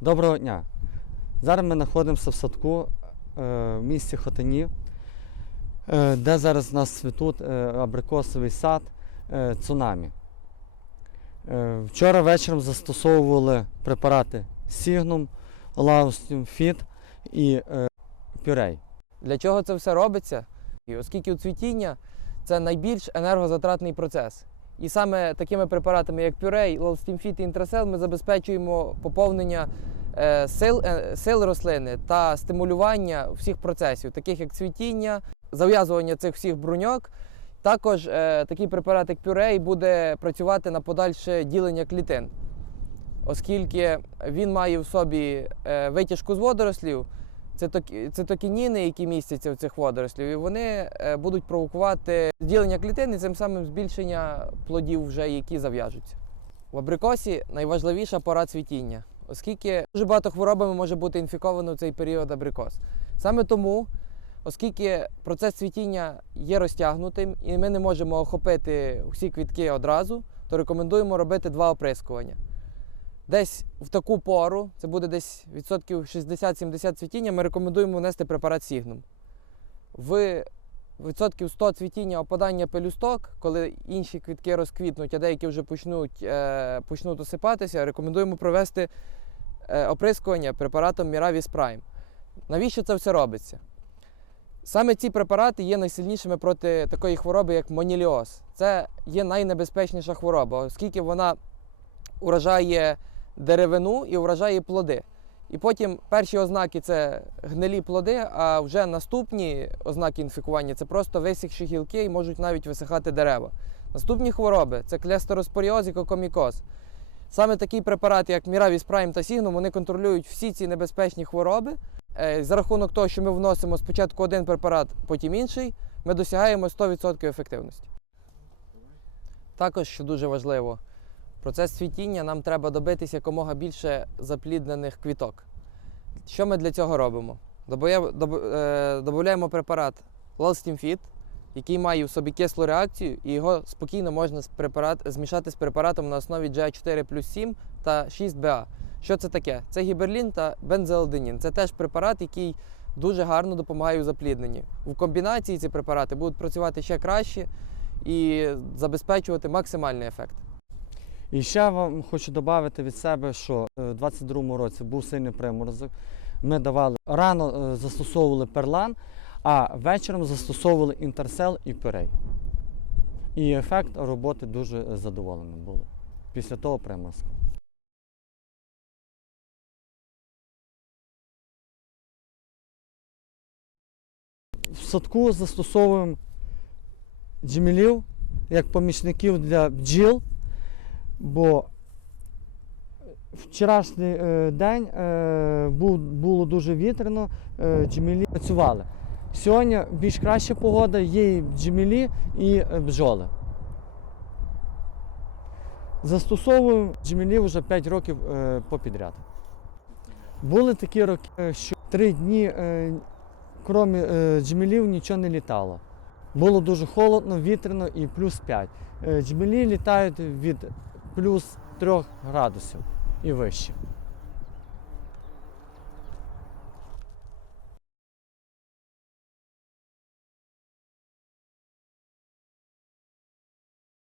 Доброго дня. Зараз ми знаходимося в садку е, в місті Хотині, е, де зараз у нас цвітуть е, абрикосовий сад цунамі. Вчора вечором застосовували препарати Сігнум, Лаустім Фіт і Пюрей. Для чого це все робиться? Оскільки цвітіння це найбільш енергозатратний процес. І саме такими препаратами, як пюрей, лолстімфіт і інтрасел, ми забезпечуємо поповнення е, сил, е, сил рослини та стимулювання всіх процесів, таких як цвітіння, зав'язування цих всіх бруньок. Також е, такий препарат, як пюрей, буде працювати на подальше ділення клітин, оскільки він має в собі витяжку з водорослів, цитокініни, які містяться в цих водорослів, і вони е, будуть провокувати ділення клітин і цим самим збільшення плодів, вже які зав'яжуться. В абрикосі найважливіша пора цвітіння, оскільки дуже багато хворобами може бути інфіковано в цей період абрикос. Саме тому, оскільки процес цвітіння є розтягнутим і ми не можемо охопити всі квітки одразу, то рекомендуємо робити два оприскування. Десь в таку пору, це буде десь відсотків 60-70 цвітіння, ми рекомендуємо внести препарат Сігнум. В відсотків 100 цвітіння опадання пелюсток, коли інші квітки розквітнуть, а деякі вже почнуть, е, почнуть осипатися, рекомендуємо провести е, оприскування препаратом Miravis Prime. Навіщо це все робиться? Саме ці препарати є найсильнішими проти такої хвороби, як моніліоз. Це є найнебезпечніша хвороба, оскільки вона уражає деревину і вражає плоди. І потім перші ознаки це гнилі плоди, а вже наступні ознаки інфікування це просто висохші гілки і можуть навіть висихати дерева. Наступні хвороби це клестероспоріоз і кокомікоз. Саме такі препарати, як Miravis Prime та Signum, вони контролюють всі ці небезпечні хвороби. Е, За рахунок того, що ми вносимо спочатку один препарат, потім інший, ми досягаємо 100% ефективності. Також, що дуже важливо, процес цвітіння нам треба добитися якомога більше запліднених квіток. Що ми для цього робимо? Добавляємо, е, додаємо препарат Lolstimfit, який має в собі кислу реакцію, і його спокійно можна змішати з препаратом на основі GA4 плюс 7 та 6BA. Що це таке? Це гіберлін та бензоалденін. Це теж препарат, який дуже гарно допомагає у заплідненні. В комбінації ці препарати будуть працювати ще краще і забезпечувати максимальний ефект. І ще вам хочу додати від себе, що е, в 22-му році був сильний приморозок. Ми давали рано е, застосовували перлан, а вечором застосовували інтерсел і пюрей. І ефект роботи дуже задоволений були після того приморозку. В садку застосовуємо джмелів як помічників для бджіл, бо вчорашній е, день е, було дуже вітряно, е, джмелі працювали. Сьогодні більш краща погода, є і джмелі і бджоли. Застосовуємо джмелів вже 5 років попідряд. Були такі роки, що 3 дні, крім джмелів, нічого не літало. Було дуже холодно, вітряно і плюс 5. Е, Джмелі літають від плюс 3 градусів і вище.